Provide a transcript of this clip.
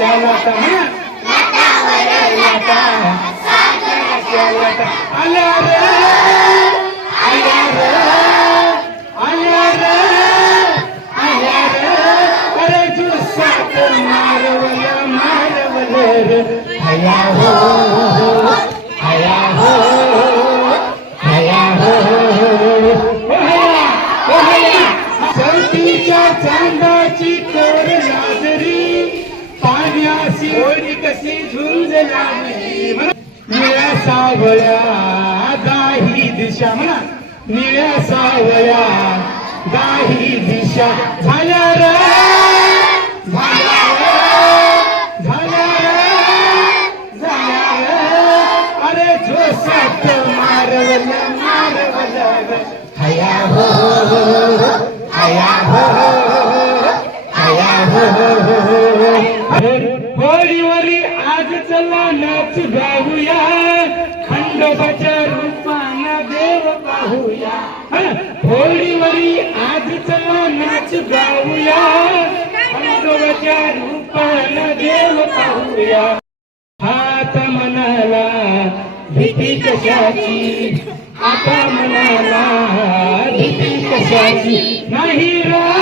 लता म्हणा साखरेच्या लता आल्या रे आल्या रे आल्या रे आल्या रे अरे जुसात मारवलं मारवलं रे हया हो हया हो हया हो हया चौथीच्या चांदाची तोर लाजरी पाण्याची ओढी कशी झुंज लागली निळ्या सावळ्या दाही दिशा म्हणा निळ्या सावळ्या दाही दिशा झाल्या रे झाल्या रे झाल्या रे झाल्या रे अरे जोसात मारवलं मारवलं हया हो हया हो हया हो होळीवरी आज चला नाच गाऊया खंडोबाच्या रूपानं देव पाहूया होळीवरी आज चला नाच गाऊया खंडोबाच्या रूपानं देव पाहूया हात मनाला भीती कशाची आता मनाला भीती कशाची नाही रा